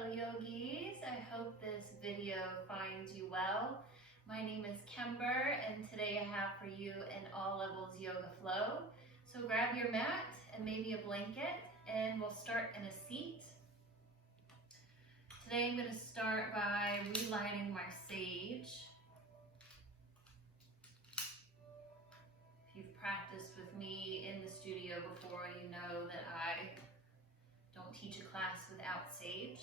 Hello yogis, I hope this video finds you well. My name is Kember and today I have for you an all levels yoga flow. So grab your mat and maybe a blanket and we'll start in a seat. Today I'm going to start by relighting my sage. If you've practiced with me in the studio before, you know that I don't teach a class without sage.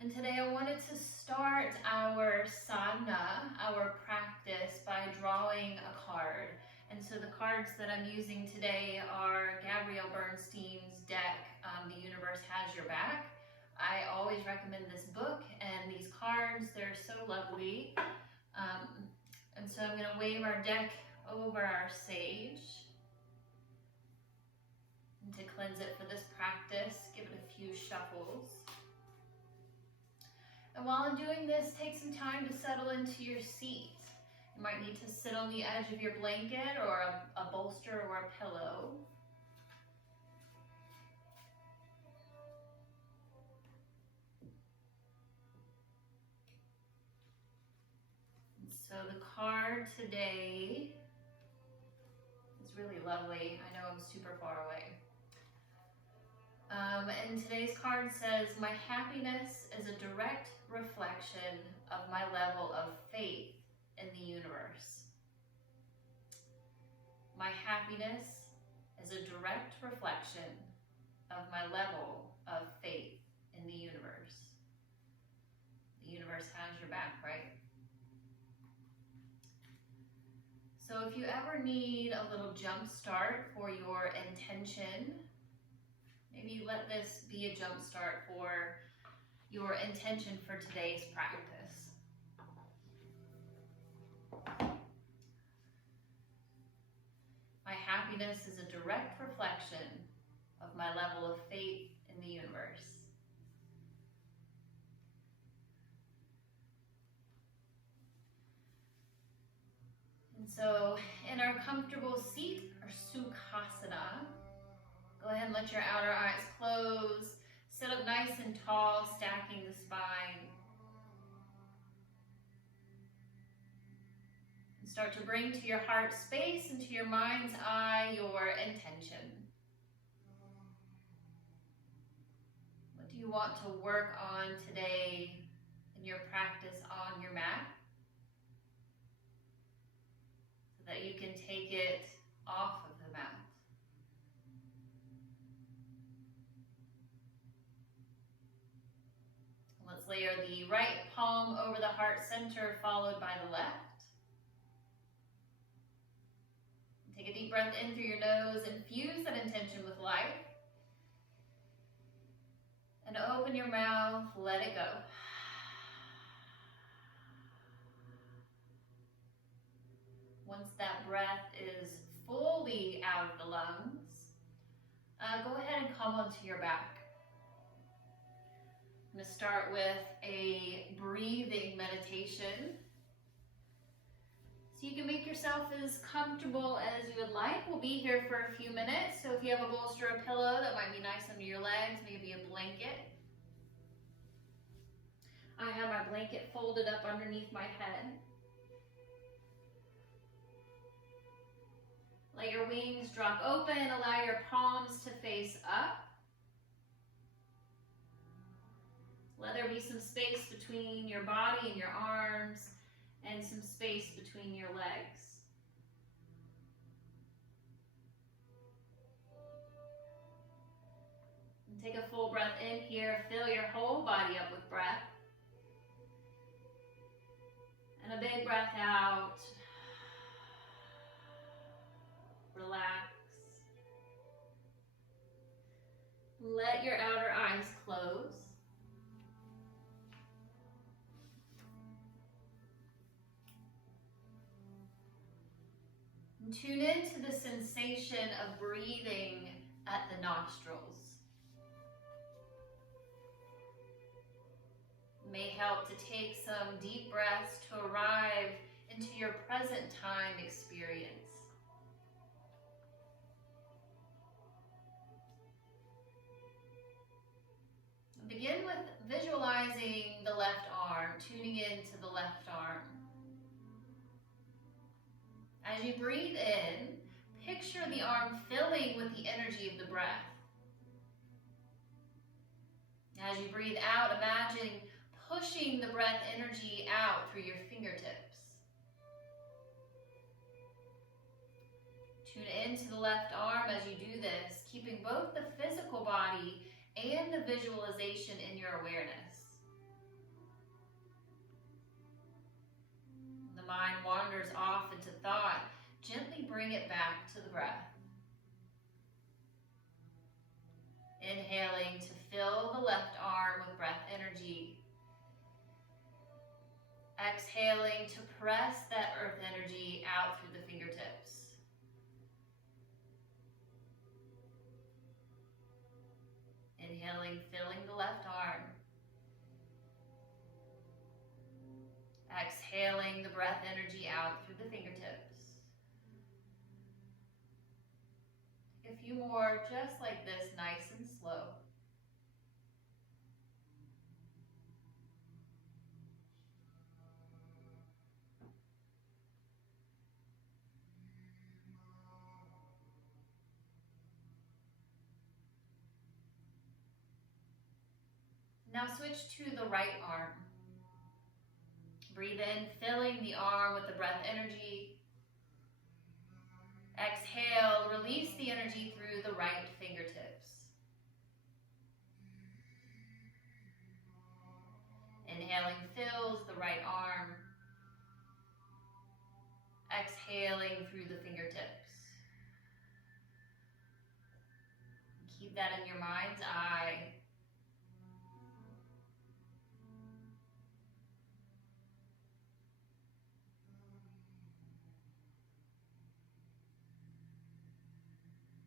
And today I wanted to start our sadhana, our practice, by drawing a card. And so the cards that I'm using today are Gabrielle Bernstein's deck, The Universe Has Your Back. I always recommend this book and these cards, they're so lovely. And so I'm going to wave our deck over our sage. And to cleanse it for this practice, give it a few shuffles. And while I'm doing this, take some time to settle into your seat. You might need to sit on the edge of your blanket or a bolster or a pillow. And so the card today is really lovely. I know I'm super far away. And today's card says, my happiness is a direct reflection of my level of faith in the universe. My happiness is a direct reflection of my level of faith in the universe. The universe has your back, right? So if you ever need a little jump start for your intention, maybe let this be a jump start for your intention for today's practice. My happiness is a direct reflection of my level of faith in the universe. And so in our comfortable seat, or Sukhasana, go ahead and let your outer eyes close. Sit up nice and tall, stacking the spine. And start to bring to your heart space and to your mind's eye your intention. What do you want to work on today in your practice on your mat? So that you can take it off of the mat. Let's layer the right palm over the heart center, followed by the left. Take a deep breath in through your nose, infuse that intention with life. And open your mouth, let it go. Once that breath is fully out of the lungs, go ahead and come onto your back. I'm going to start with a breathing meditation. So you can make yourself as comfortable as you would like. We'll be here for a few minutes. So if you have a bolster or a pillow, that might be nice under your legs, maybe a blanket. I have my blanket folded up underneath my head. Let your wings drop open, allow your palms to face up. Let there be some space between your body and your arms and some space between your legs. And take a full breath in here, fill your whole body up with breath. And a big breath out. Relax. Let your outer eyes close. And tune into the sensation of breathing at the nostrils. It may help to take some deep breaths to arrive into your present time experience. begin with visualizing the left arm, tuning into the left arm. As you breathe in, picture the arm filling with the energy of the breath. As you breathe out, imagine pushing the breath energy out through your fingertips. Tune into the left arm as you do this, keeping both the physical body and the visualization in your awareness. The mind wanders off into thought. Gently bring it back to the breath. Inhaling to fill the left arm with breath energy. Exhaling to press that earth energy out through the fingertips. Inhaling, filling the left arm. Exhaling the breath energy out through the fingertips. A few more just like this, nice and slow. Now switch to the right arm. Breathe in, filling the arm with the breath energy. Exhale, release the energy through the right fingertips. Inhaling fills the right arm. Exhaling through the fingertips. Keep that in your mind's eye.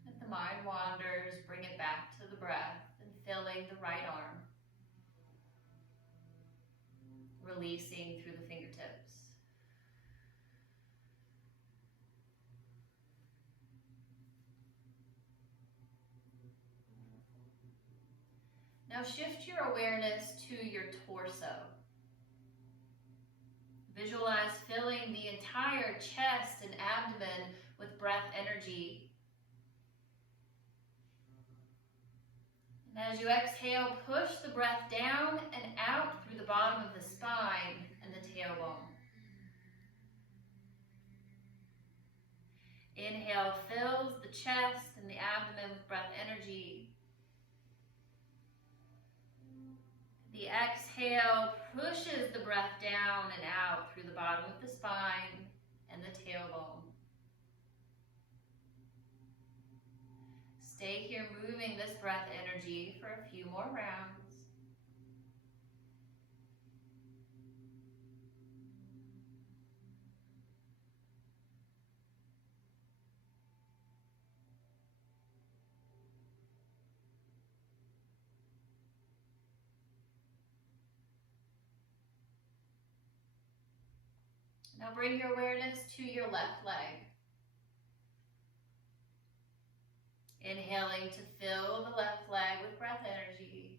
If the mind wanders, bring it back to the breath and filling the right arm. Releasing through the fingertips. Now shift your awareness to your torso. Visualize filling the entire chest and abdomen with breath energy. And as you exhale, push the breath down and out through the bottom of the spine and the tailbone. Inhale fills the chest and the abdomen with breath energy. The exhale pushes the breath down and out through the bottom of the spine and the tailbone. Stay here moving this breath energy for a few more rounds. Now bring your awareness to your left leg. Inhaling to fill the left leg with breath energy.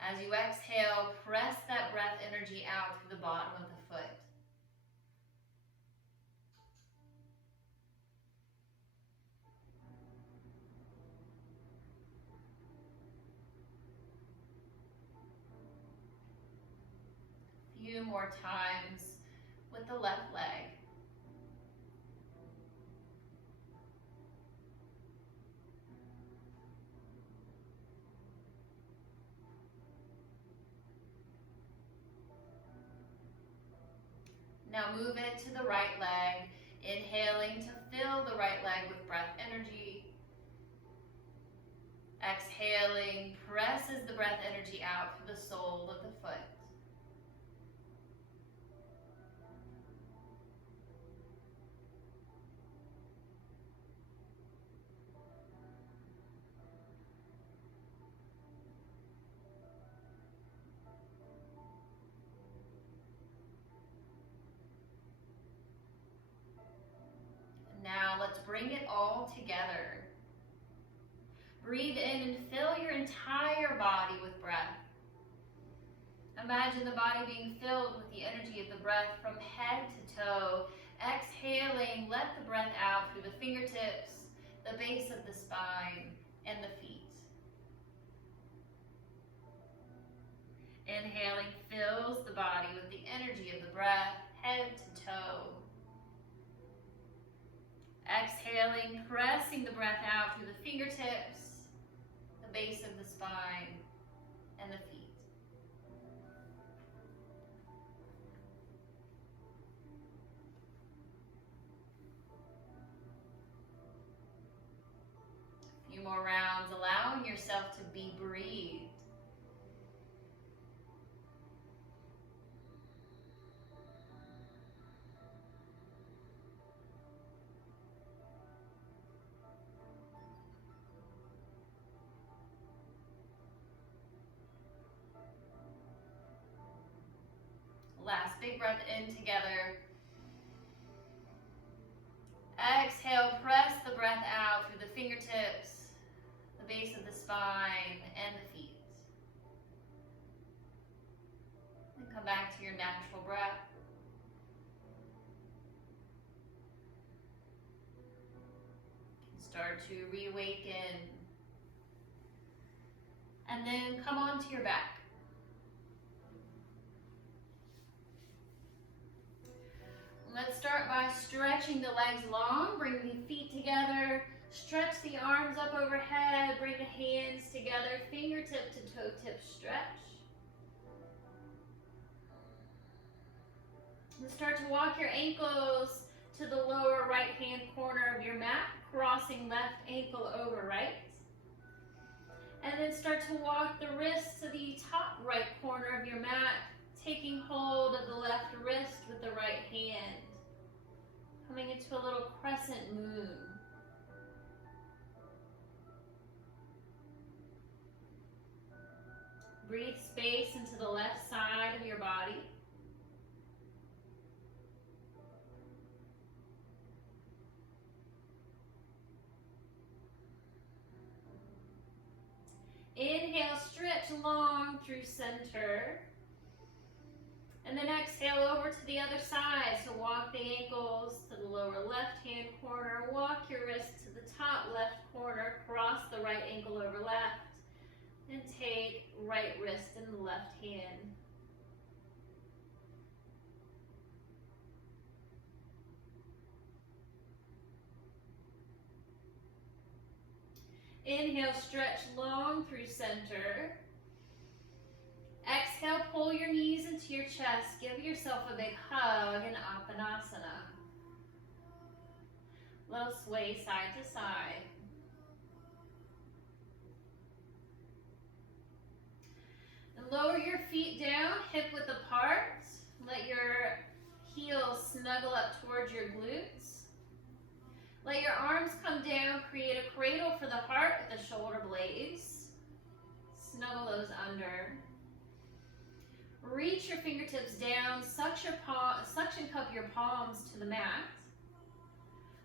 As you exhale, press that breath energy out through the bottom of the foot. A few more times with the left leg. Now move it to the right leg, inhaling to fill the right leg with breath energy. Exhaling, presses the breath energy out through the sole of the foot. Now let's bring it all together. Breathe in and fill your entire body with breath. Imagine the body being filled with the energy of the breath from head to toe. Exhaling, let the breath out through the fingertips, the base of the spine, and the feet. Inhaling fills the body with the energy of the breath, head to toe. Exhaling, pressing the breath out through the fingertips, the base of the spine, and the feet. A few more rounds, allowing yourself to be breathed. Last big breath in together. Exhale, press the breath out through the fingertips, the base of the spine, and the feet. And come back to your natural breath. Start to reawaken. And then come onto your back. Let's start by stretching the legs long. Bring the feet together. Stretch the arms up overhead. Bring the hands together. Fingertip to toe tip stretch. And start to walk your ankles to the lower right hand corner of your mat. Crossing left ankle over right. And then start to walk the wrist to the top right corner of your mat. Taking hold of the left wrist with the right hand. Coming into a little crescent moon. Breathe space into the left side of your body. Inhale, stretch long through center. And then exhale over to the other side. So walk the ankles to the lower left hand corner. Walk your wrist to the top left corner. Cross the right ankle over left. And take right wrist in the left hand. Inhale, stretch long through center. Exhale, pull your knees into your chest. Give yourself a big hug in Uttanasana. Little sway side to side. And lower your feet down, hip width apart. Let your heels snuggle up towards your glutes. Let your arms come down, create a cradle for the heart with the shoulder blades. Snuggle those under. Reach your fingertips down, suction cup your palms to the mat.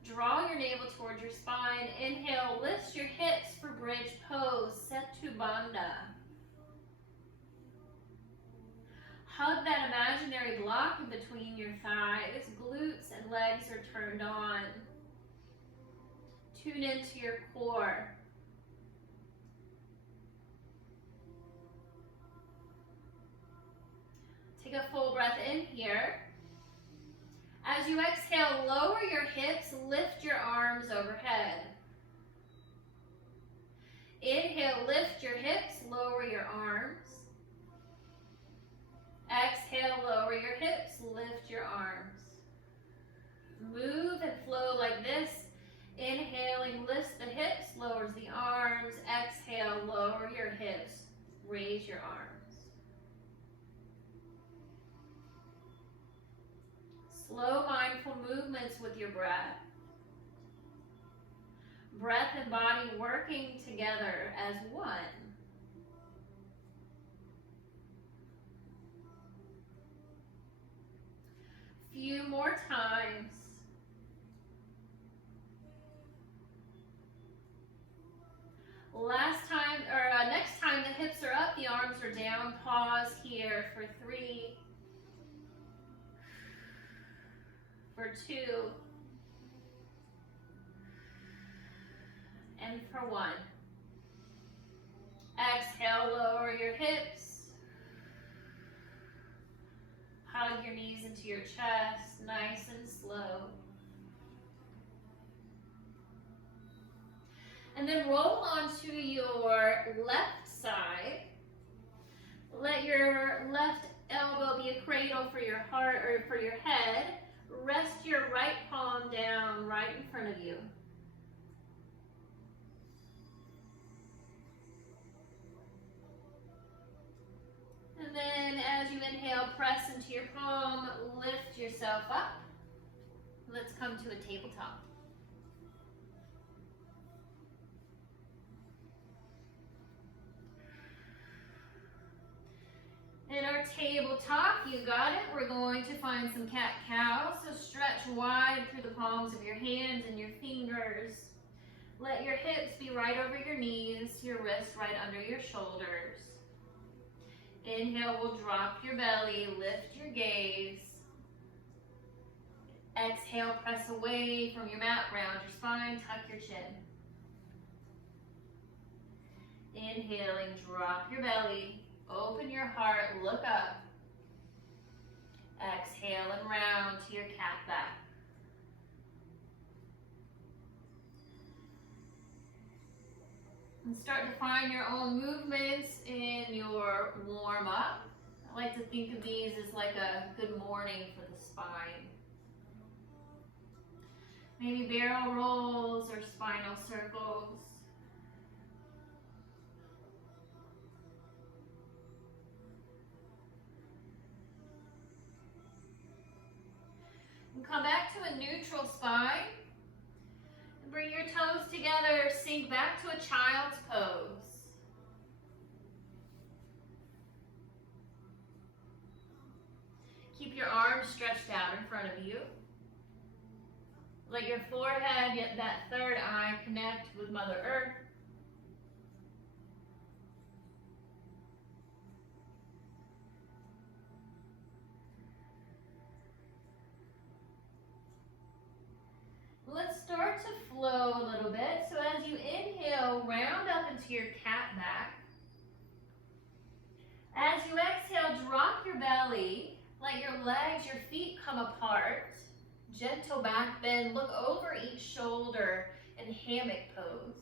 Draw your navel towards your spine. Inhale, lift your hips for bridge pose, Setu Bandha. Hug that imaginary block in between your thighs. Glutes and legs are turned on. Tune into your core. Take a full breath in here. As you exhale, lower your hips, lift your arms overhead. Inhale, lift your hips, lower your arms. Exhale, lower your hips, lift your arms. Move and flow like this. Inhaling, lifts the hips, lowers the arms. Exhale, lower your hips, raise your arms. Slow, mindful movements with your breath. Breath and body working together as one. Few more times. Next time the hips are up, the arms are down. Pause here for 3, for 2, and for 1. Exhale, lower your hips. Hug your knees into your chest, nice and slow. And then roll onto your left side. Let your left elbow be a cradle for your heart or for your head. Rest your right palm down right in front of you. And then as you inhale, press into your palm, lift yourself up. Let's come to a tabletop. In our tabletop, you got it. We're going to find some cat-cow. So stretch wide through the palms of your hands and your fingers. Let your hips be right over your knees, your wrists right under your shoulders. Inhale, we'll drop your belly, lift your gaze. Exhale, press away from your mat, round your spine, tuck your chin. Inhaling, drop your belly, open your heart, look up. Exhale and round to your cat back. And start to find your own movements in your warm up. I like to think of these as like a good morning for the spine. Maybe barrel rolls or spinal circles. And come back to a neutral spine. And bring your toes together, sink back to a child's pose. Keep your arms stretched out in front of you. Let your forehead, get that third eye, connect with Mother Earth. Let's start to flow a little bit. So as you inhale, round up into your cat back. As you exhale, drop your belly. Let your legs, your feet come apart. Gentle back bend. Look over each shoulder in hammock pose.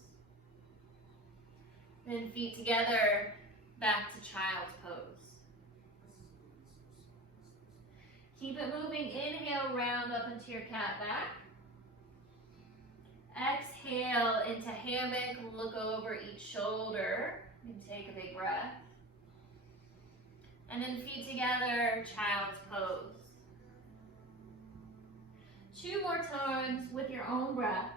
Then feet together, back to child's pose. Keep it moving. Inhale, round up into your cat back. Exhale into hammock, look over each shoulder, and take a big breath. And then feet together, child's pose. 2 more times with your own breath.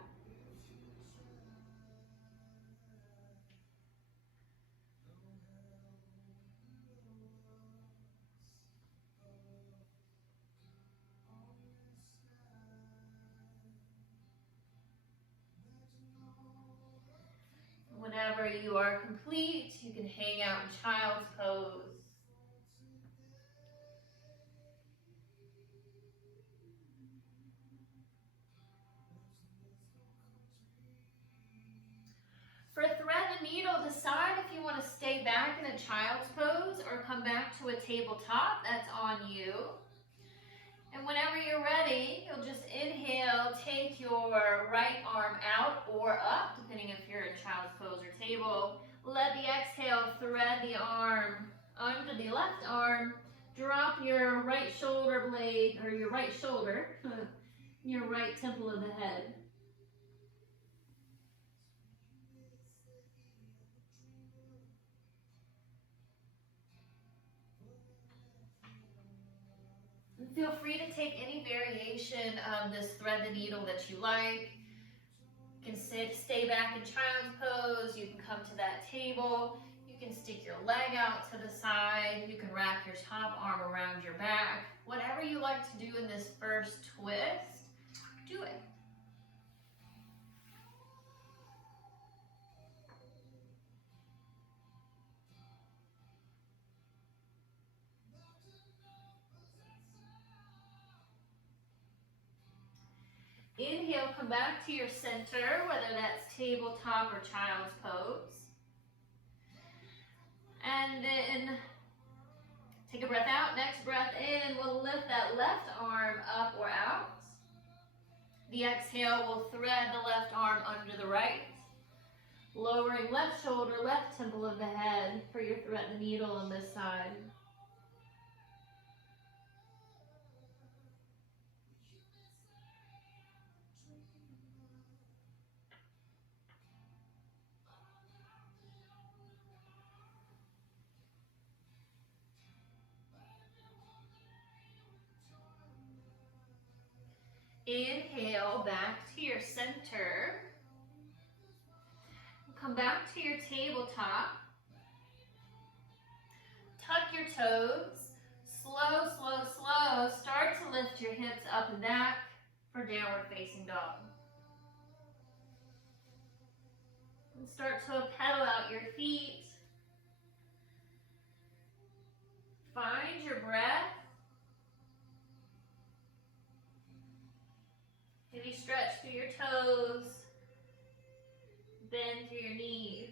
Whenever you are complete, you can hang out in child's pose. For thread and needle, decide if you want to stay back in a child's pose or come back to a tabletop. That's on you. And whenever you're ready, you'll just inhale, take your right arm out or up, depending if you're in child's pose or table. Let the exhale thread the arm under the left arm. Drop your right shoulder blade, or your right shoulder, your right temple of the head. And feel free to take any variation of this thread the needle that you like. You can stay back in child's pose. You can come to that table. You can stick your leg out to the side. You can wrap your top arm around your back. Whatever you like to do in this first twist, do it. Inhale, come back to your center, whether that's tabletop or child's pose. And then take a breath out. Next breath in, we'll lift that left arm up or out. The exhale will thread the left arm under the right. Lowering left shoulder, left temple of the head for your thread the needle on this side. Inhale, back to your center. Come back to your tabletop. Tuck your toes. Slow, slow, slow. Start to lift your hips up and back for downward facing dog. And start to pedal out your feet. Find your breath. Maybe stretch through your toes. Bend through your knees.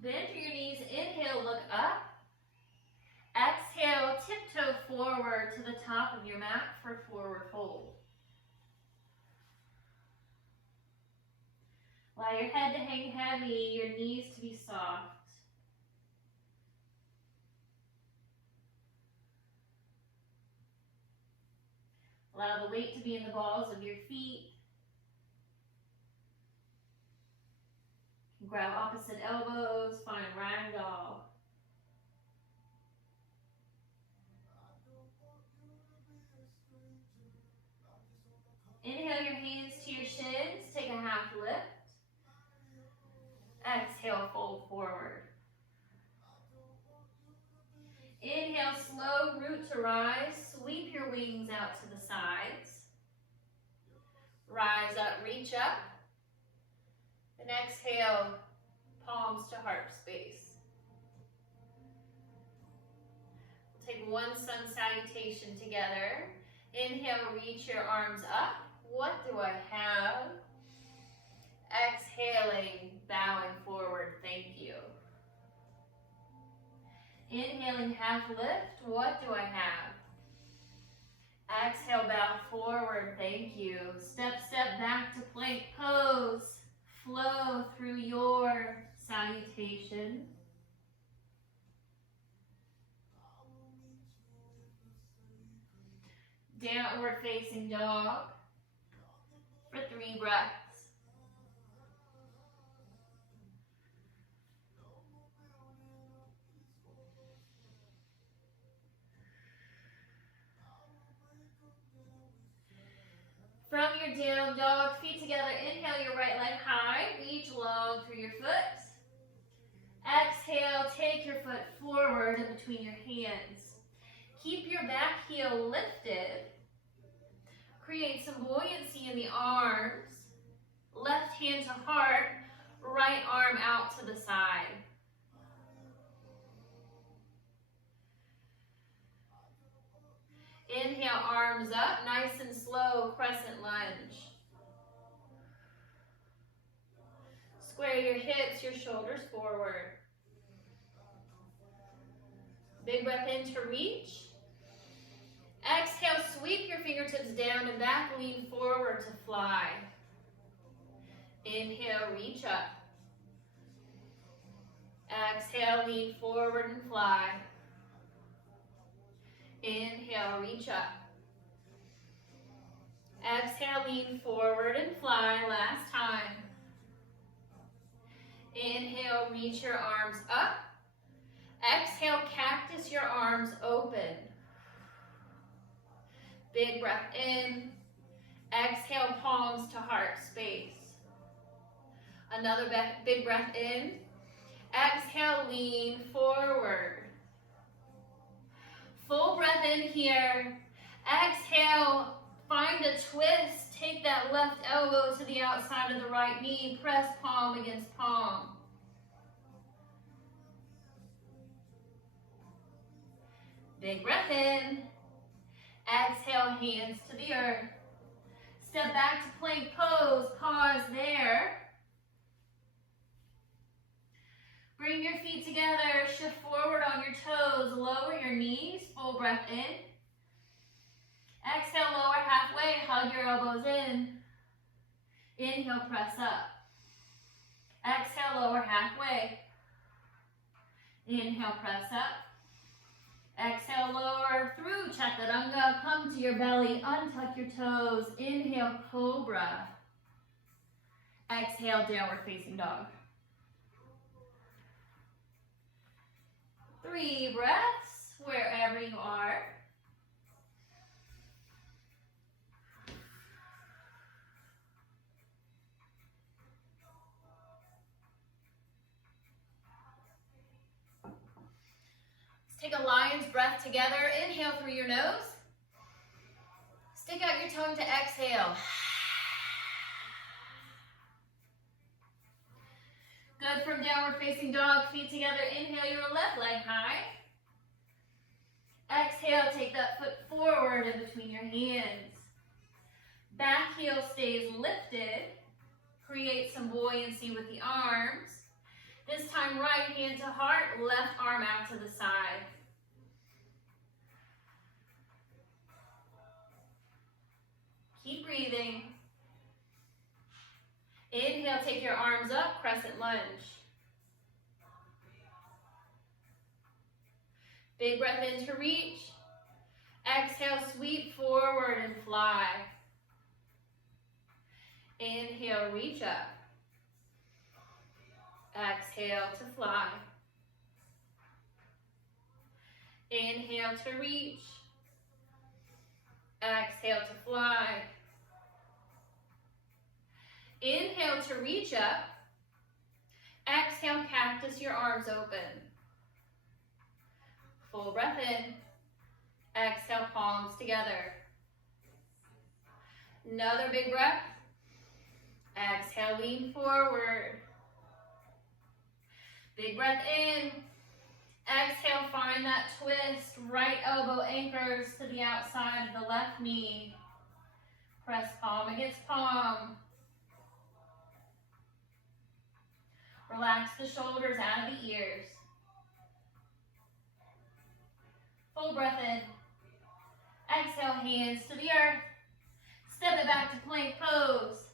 Bend through your knees. Inhale, look up. Exhale, tiptoe forward to the top of your mat for forward fold. Allow your head to hang heavy, your knees to be soft. Allow the weight to be in the balls of your feet. Grab opposite elbows, find ragdoll. Inhale your hands to your shins, take a half lift. Exhale, fold forward. Inhale, slow root to rise. Sweep your wings out to the sides. Rise up, reach up. And exhale, palms to heart space. We'll take one sun salutation together. Inhale, reach your arms up. What do I have? Exhaling, bowing forward, thank you. Inhaling, half lift. What do I have? Exhale, bow forward, thank you. Step back to plank pose. Flow through your salutation. Downward facing dog for 3 breaths. From your down dog, feet together, inhale your right leg high, reach long through your foot. Exhale, take your foot forward in between your hands. Keep your back heel lifted. Create some buoyancy in the arms. Left hand to heart, right arm out to the side. Inhale, arms up, nice and slow, crescent lunge. Square your hips, your shoulders forward. Big breath in to reach. Exhale, sweep your fingertips down and back, lean forward to fly. Inhale, reach up. Exhale, lean forward and fly. Inhale, reach up. Exhale, lean forward and fly. Last time. Inhale, reach your arms up. Exhale, cactus your arms open. Big breath in. Exhale, palms to heart space. Another big breath in. Exhale, lean forward. Full breath in here. Exhale, find a twist. Take that left elbow to the outside of the right knee. Press palm against palm. Big breath in. Exhale, hands to the earth. Step back to plank pose, pause there. Bring your feet together, shift forward on your toes, lower your knees, full breath in. Exhale, lower halfway, hug your elbows in. Inhale, press up. Exhale, lower halfway. Inhale, press up. Exhale, lower through chaturanga. Come to your belly, untuck your toes. Inhale, cobra. Exhale, downward facing dog. 3 breaths wherever you are. Take a lion's breath together. Inhale through your nose. Stick out your tongue to exhale. Good from downward facing dog. Feet together. Inhale your left leg high. Exhale, take that foot forward in between your hands. Back heel stays lifted. Create some buoyancy with the arms. This time, right hand to heart, left arm out to the side. Keep breathing. Inhale, take your arms up, crescent lunge. Big breath in to reach. Exhale, sweep forward and fly. Inhale, reach up. Exhale to fly. Inhale to reach. Exhale to fly. Inhale to reach up. Exhale, cactus your arms open. Full breath in. Exhale, palms together. Another big breath. Exhale, lean forward. Big breath in. Exhale, find that twist. Right elbow anchors to the outside of the left knee. Press palm against palm. Relax the shoulders out of the ears. Full breath in. Exhale, hands to the earth. Step it back to plank pose.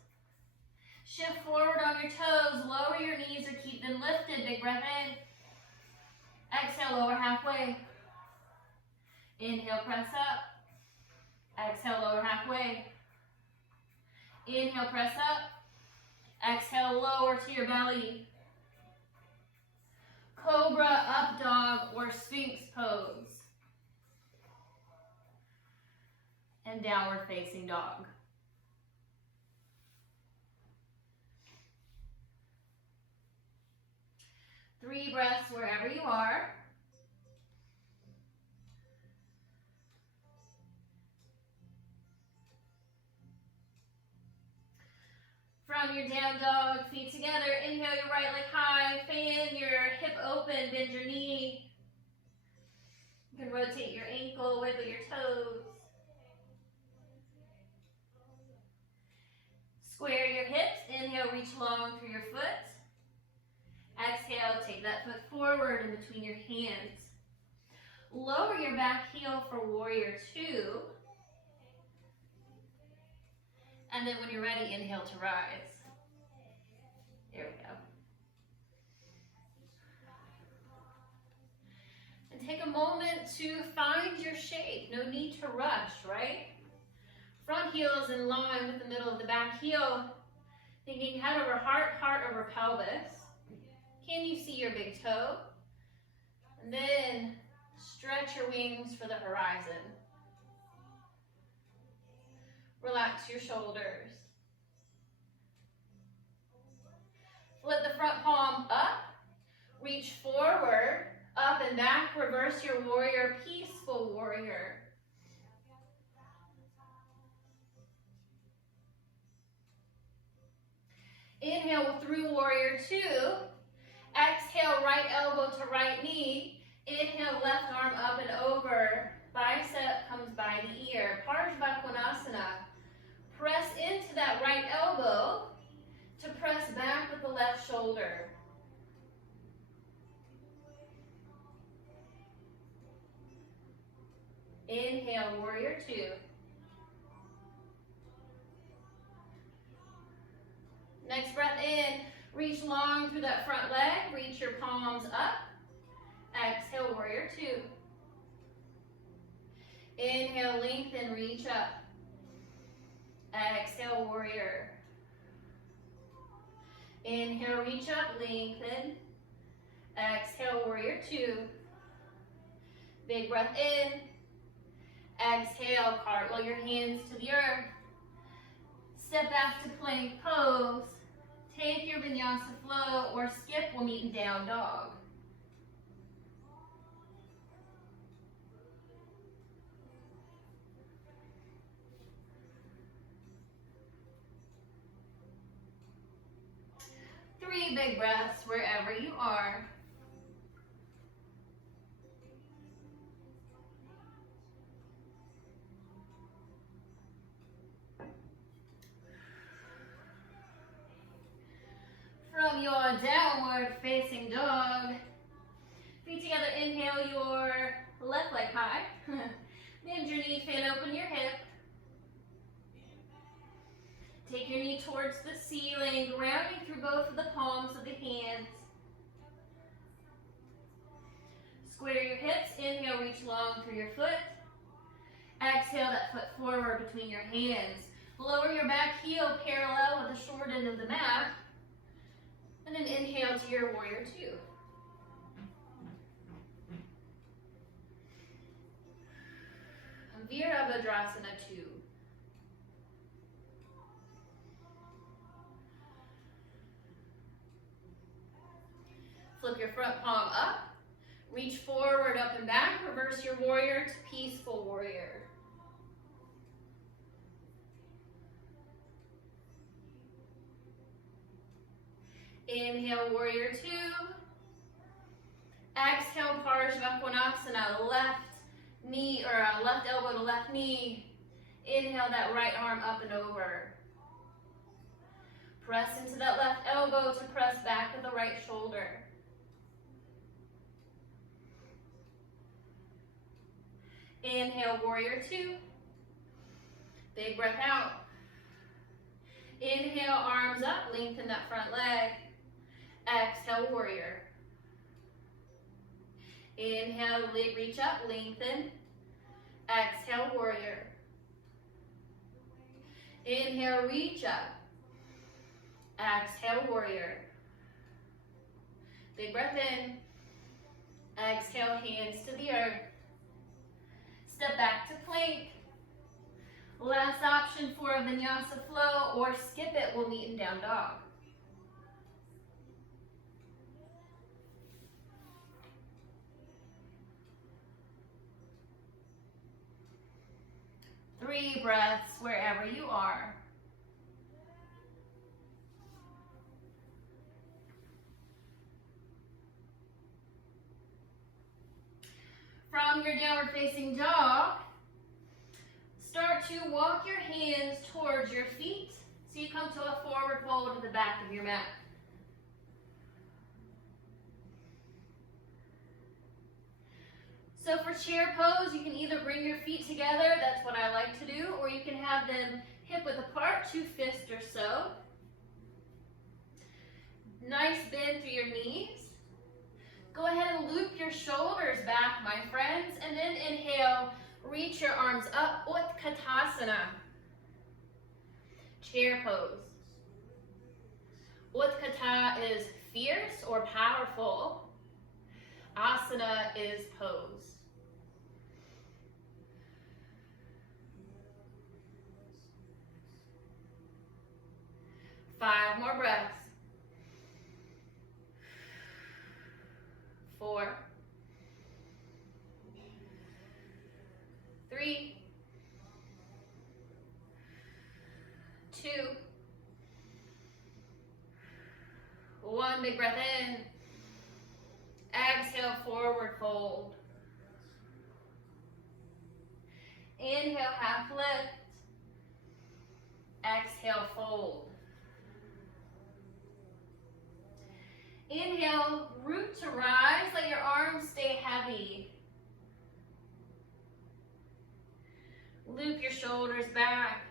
Shift forward on your toes. Lower your knees or keep them lifted. Big breath in. Exhale, lower halfway. Inhale, press up. Exhale, lower halfway. Inhale, press up. Exhale, lower to your belly. Cobra, up dog, or Sphinx pose. And downward facing dog. Three breaths wherever you are. From your down dog, feet together. Inhale your right leg high. Fan your hip open, bend your knee. You can rotate your ankle, wiggle your toes. Square your hips. Inhale, reach long through your foot. Exhale, take that foot forward in between your hands. Lower your back heel for warrior two. And then when you're ready, inhale to rise. There we go. And take a moment to find your shape. No need to rush, right? Front heel is in line with the middle of the back heel. Thinking head over heart, heart over pelvis. Can you see your big toe? And then stretch your wings for the horizon. Relax your shoulders. Flip the front palm up. Reach forward, up and back. Reverse your warrior, peaceful warrior. Inhale through warrior two. Exhale, right elbow to right knee. Inhale, left arm up and over. Bicep comes by the ear. Parsvakonasana. Press into that right elbow to press back with the left shoulder. Inhale, warrior two. Next breath in, reach long through that front leg, reach your palms up. Exhale, warrior two. Inhale, lengthen, reach up. Exhale, warrior. Inhale, reach up, lengthen. Exhale, warrior two. Big breath in. Exhale, cartwheel your hands to the earth. Step back to plank pose. Take your vinyasa flow or skip, we'll meet in down dog. Three big breaths wherever you are. From your downward facing dog, feet together, inhale your left leg high. Bend your knee, fan open your hip. Take your knee towards the ceiling, grounding through both of the palms of the hands. Square your hips, inhale, reach long through your foot. Exhale that foot forward between your hands. Lower your back heel parallel with the short end of the mat. And then inhale to your warrior two. Virabhadrasana 2. Flip your front palm up. Reach forward, up and back. Reverse your warrior to peaceful warrior. Inhale, warrior two. Exhale, Parsvakonasana, left knee or left elbow to left knee. Inhale that right arm up and over. Press into that left elbow to press back with the right shoulder. Inhale, warrior two. Big breath out. Inhale, arms up, lengthen that front leg. Exhale, warrior. Inhale, reach up, lengthen. Exhale, warrior. Inhale, reach up. Exhale, warrior. Big breath in. Exhale, hands to the earth. Step back to plank. Last option for a vinyasa flow or skip it, we'll meet in down dog. Three breaths wherever you are. From your downward facing dog, start to walk your hands towards your feet so you come to a forward fold to the back of your mat. So for chair pose, you can either bring your feet together, that's what I like to do, or you can have them hip width apart, 2 fists or so. Nice bend through your knees. Go ahead and loop your shoulders back, my friends, and then inhale, reach your arms up, Utkatasana. Chair pose. Utkata is fierce or powerful. Asana is pose. Five more breaths. 4, 3, 2, 1. Big breath in. Exhale, forward fold. Inhale, half lift. Exhale, fold. Inhale, root to rise. Let your arms stay heavy. Loop your shoulders back.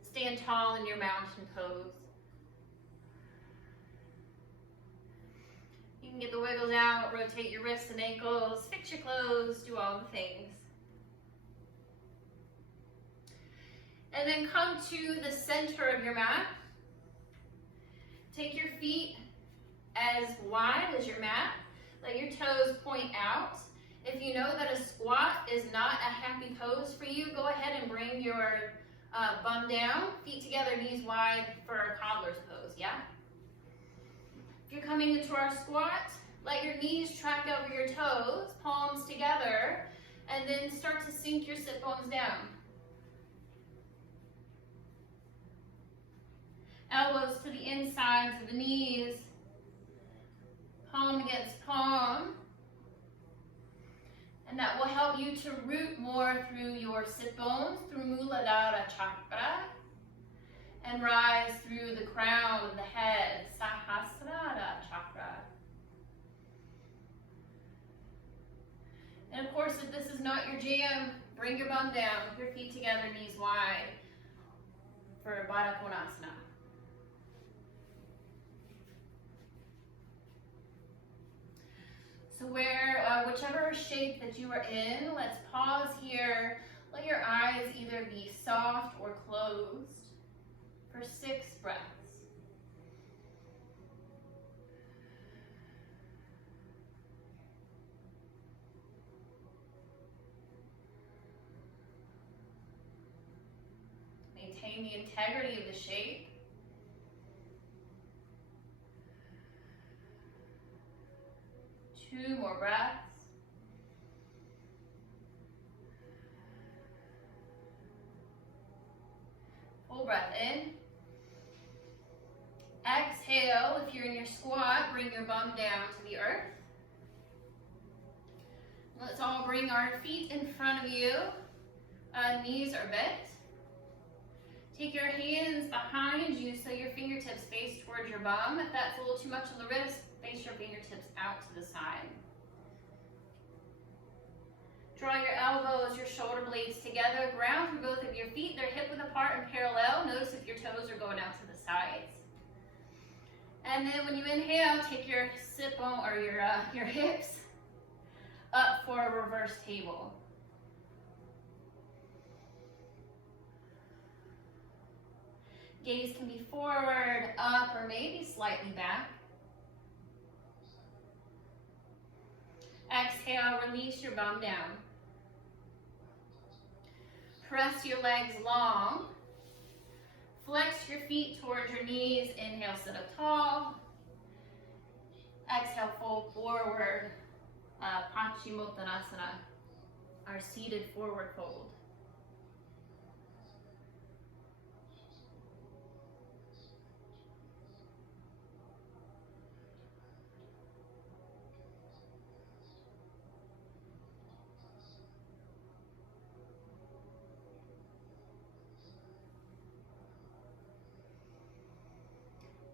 Stand tall in your mountain pose. You can get the wiggles out, rotate your wrists and ankles, fix your clothes, do all the things. And then come to the center of your mat. Take your feet as wide as your mat. Let your toes point out. If you know that a squat is not a happy pose for you, go ahead and bring your bum down, feet together, knees wide for a cobbler's pose, yeah? If you're coming into our squat, let your knees track over your toes, palms together, and then start to sink your sit bones down. Elbows to the insides of the knees, palm against palm. And that will help you to root more through your sit bones, through Muladhara chakra, and rise through the crown of the head, Sahasrara chakra. And of course, if this is not your jam, bring your bum down, your feet together, knees wide, for Baddha Konasana. So whichever shape that you are in, let's pause here. Let your eyes either be soft or closed for 6 breaths. Maintain the integrity of the shape. Two more breaths. Full breath in. Exhale, if you're in your squat, bring your bum down to the earth. Let's all bring our feet in front of you. Knees are bent. Take your hands behind you so your fingertips face towards your bum. If that's a little too much on the wrist, face your fingertips out to the side. Draw your elbows, your shoulder blades together. Ground through both of your feet. They're hip width apart and parallel. Notice if your toes are going out to the sides. And then when you inhale, take your sit bone or your hips up for a reverse table. Gaze can be forward, up, or maybe slightly back. Exhale, release your bum down. Press your legs long. Flex your feet towards your knees. Inhale, sit up tall. Exhale, fold forward. Paschimottanasana, our seated forward fold.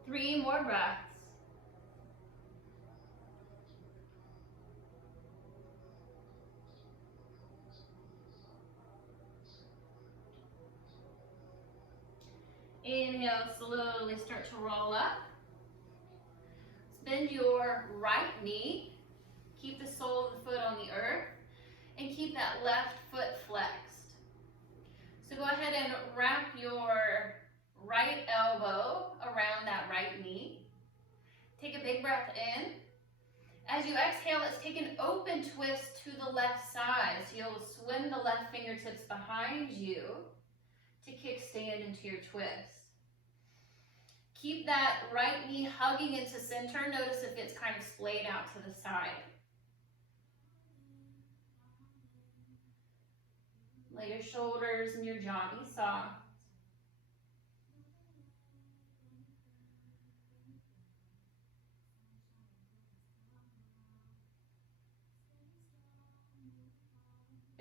Three more breaths. Inhale, slowly start to roll up. Bend your right knee. Keep the sole of the foot on the earth. And keep that left foot flexed. So go ahead and wrap your right elbow around that right knee. Take a big breath in. As you exhale, let's take an open twist to the left side. So you'll swim the left fingertips behind you to kickstand into your twist. Keep that right knee hugging into center. Notice if it's kind of splayed out to the side. Let your shoulders and your jaw be soft.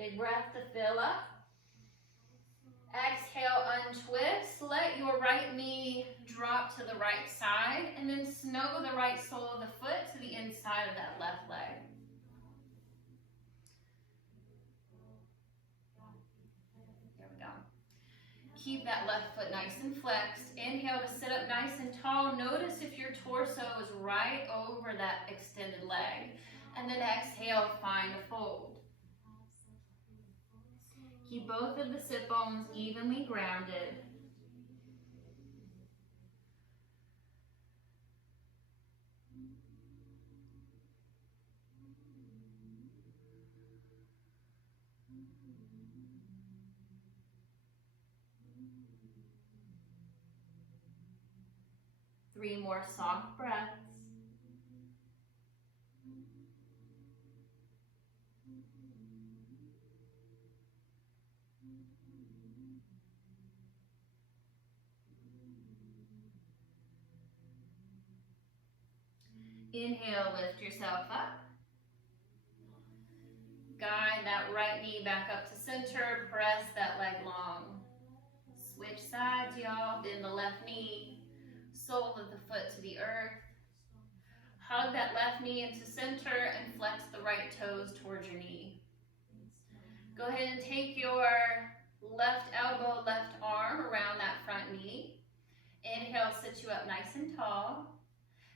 Big breath to fill up. Exhale, untwist. Let your right knee drop to the right side and then snuggle the right sole of the foot to the inside of that left leg. There we go. Keep that left foot nice and flexed. Inhale to sit up nice and tall. Notice if your torso is right over that extended leg. And then exhale, find a fold. Keep both of the sit bones evenly grounded. Three more soft breaths. Inhale, lift yourself up. Guide that right knee back up to center. Press that leg long. Switch sides, y'all. Bend the left knee. Sole of the foot to the earth. Hug that left knee into center and flex the right toes towards your knee. Go ahead and take your left elbow, left arm around that front knee. Inhale, sit you up nice and tall.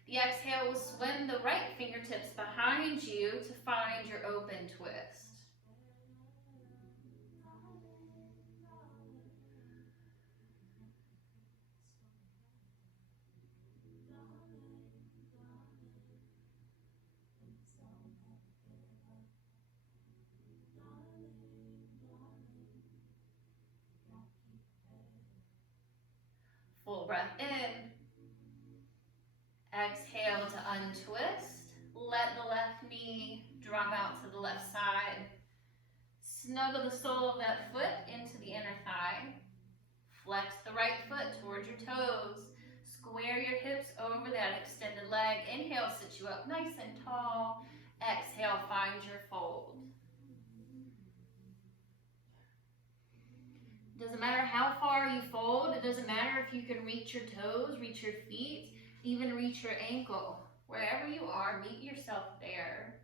The exhale will swim the right fingertips behind you to find your open twist. Full breath in. Exhale to untwist. Let the left knee drop out to the left side. Snuggle the sole of that foot into the inner thigh. Flex the right foot towards your toes. Square your hips over that extended leg. Inhale, sit you up nice and tall. Exhale, find your fold. Doesn't matter how far you fold. It doesn't matter if you can reach your toes, reach your feet, even reach your ankle. Wherever you are, meet yourself there.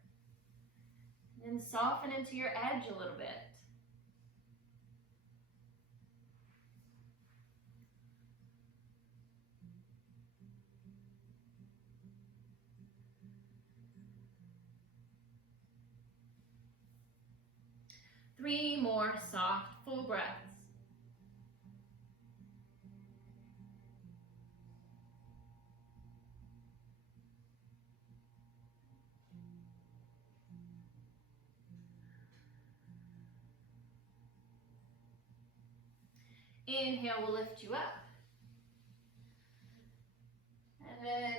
And then soften into your edge a little bit. Three more soft, full breaths. Inhale will lift you up. And then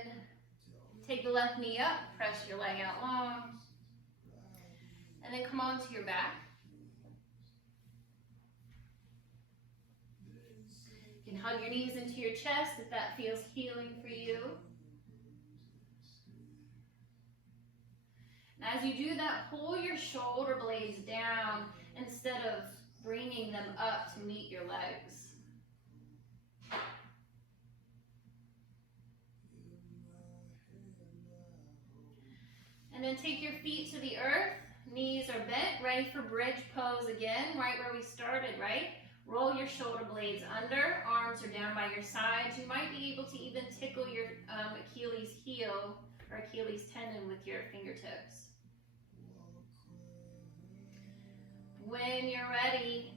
take the left knee up, press your leg out long. And then come onto your back. You can hug your knees into your chest if that feels healing for you. And as you do that, pull your shoulder blades down instead of bringing them up to meet your legs. And then take your feet to the earth. Knees are bent, ready for bridge pose again, right where we started, right? Roll your shoulder blades under, arms are down by your sides. You might be able to even tickle your Achilles heel or Achilles tendon with your fingertips. When you're ready,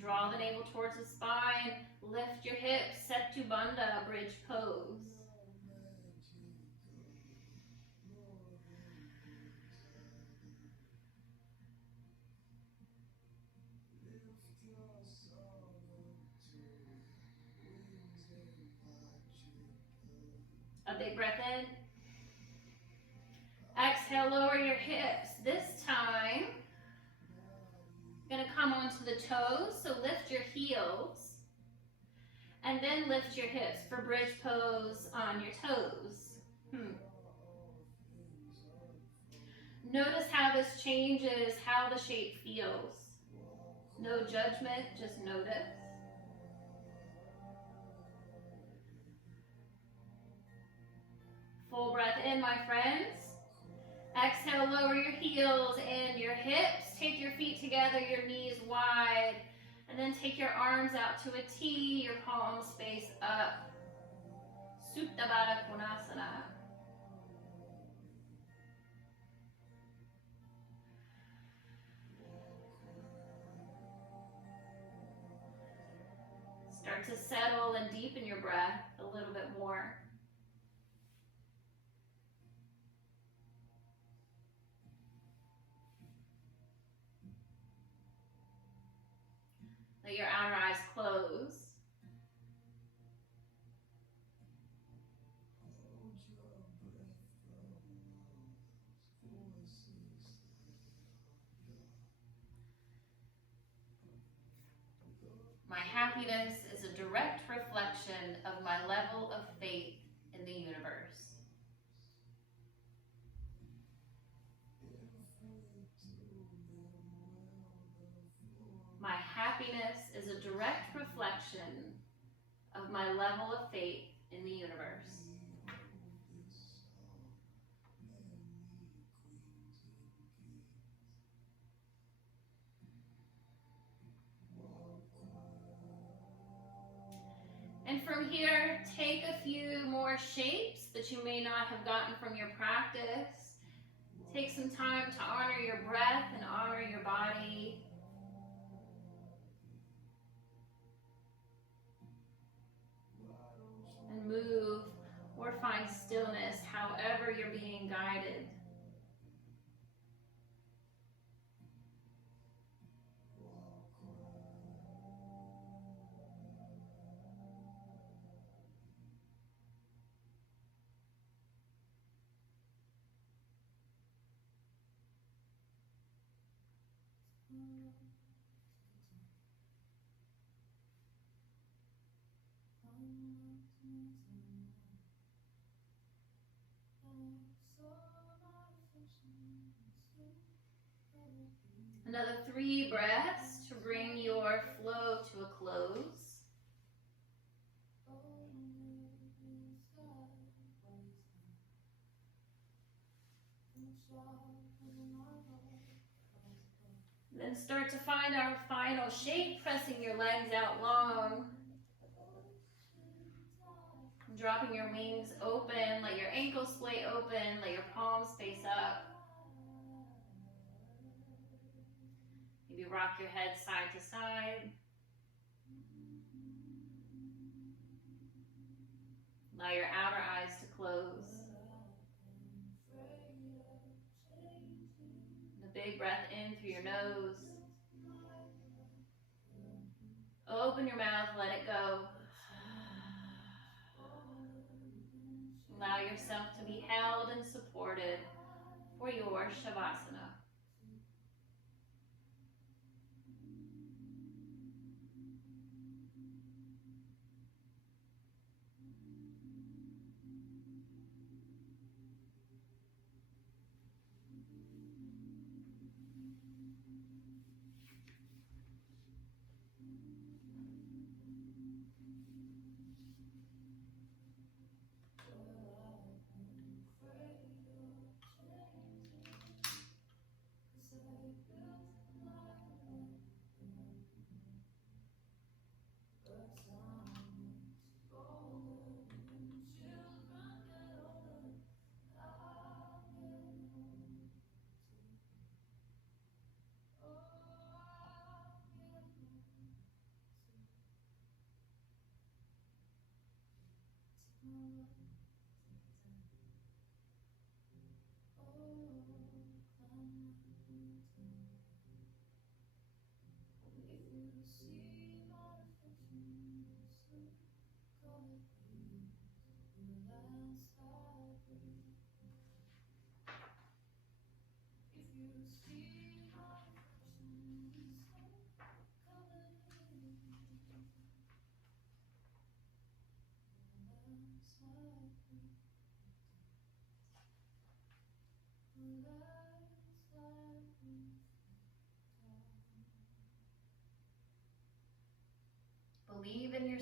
draw the navel towards the spine, lift your hips, Setu Bandha, bridge pose. A big breath in. Exhale, lower your hips. This time, you're going to come onto the toes, so lift your heels. And then lift your hips for bridge pose on your toes. Notice how this changes how the shape feels. No judgment, just notice. Full breath in, my friends. Exhale, lower your heels and your hips. Take your feet together, your knees wide. And then take your arms out to a T, your palms face up. Supta Baddha Konasana. Start to settle and deepen your breath a little bit more. Let your outer eyes close. My happiness is a direct reflection of my level of faith in the universe. My happiness is a direct reflection of my level of faith in the universe. And from here, take a few more shapes that you may not have gotten from your practice. Take some time to honor your breath and honor your body. And move or find stillness however you're being guided. Another 3 breaths to bring your flow to a close. Then start to find our final shape, pressing your legs out long. Dropping your wings open, let your ankles splay open, let your palms face up. Maybe rock your head side to side. Allow your outer eyes to close. And a big breath in through your nose. Open your mouth, let it go. Allow yourself to be held and supported for your Shavasana.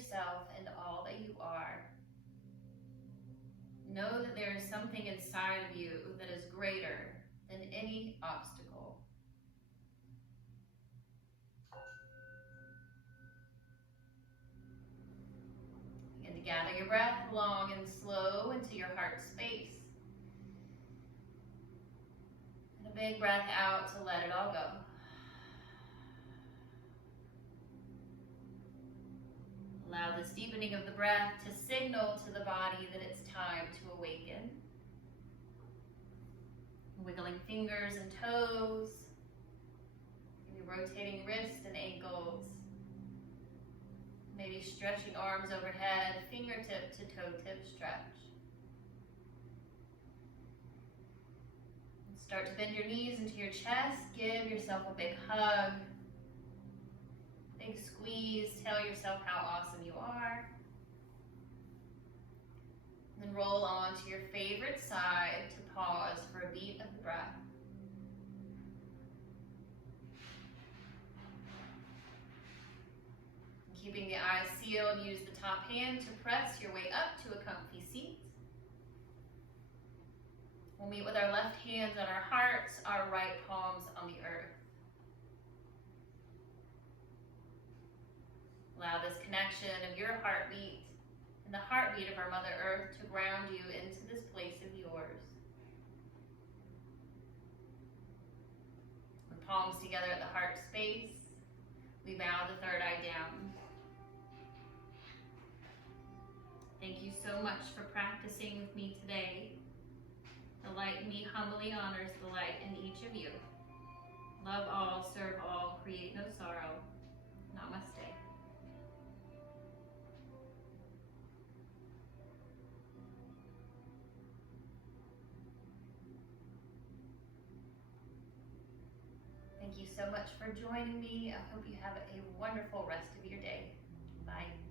yourself and all that you are. Know that there is something inside of you that is greater than any obstacle. Begin to gather your breath long and slow into your heart space. And a big breath out to let it all go. Allow this deepening of the breath to signal to the body that it's time to awaken. Wiggling fingers and toes, maybe rotating wrists and ankles, maybe stretching arms overhead, fingertip to toe tip stretch. And start to bend your knees into your chest, give yourself a big hug. Big squeeze, tell yourself how awesome you are. And then roll on to your favorite side to pause for a beat of the breath. And keeping the eyes sealed, use the top hand to press your way up to a comfy seat. We'll meet with our left hands on our hearts, our right palms on the earth. Allow this connection of your heartbeat and the heartbeat of our Mother Earth to ground you into this place of yours. With palms together at the heart space, we bow the third eye down. Thank you so much for practicing with me today. The light in me humbly honors the light in each of you. Love all, serve all, create no sorrow. Namaste. Thank you so much for joining me. I hope you have a wonderful rest of your day. Bye.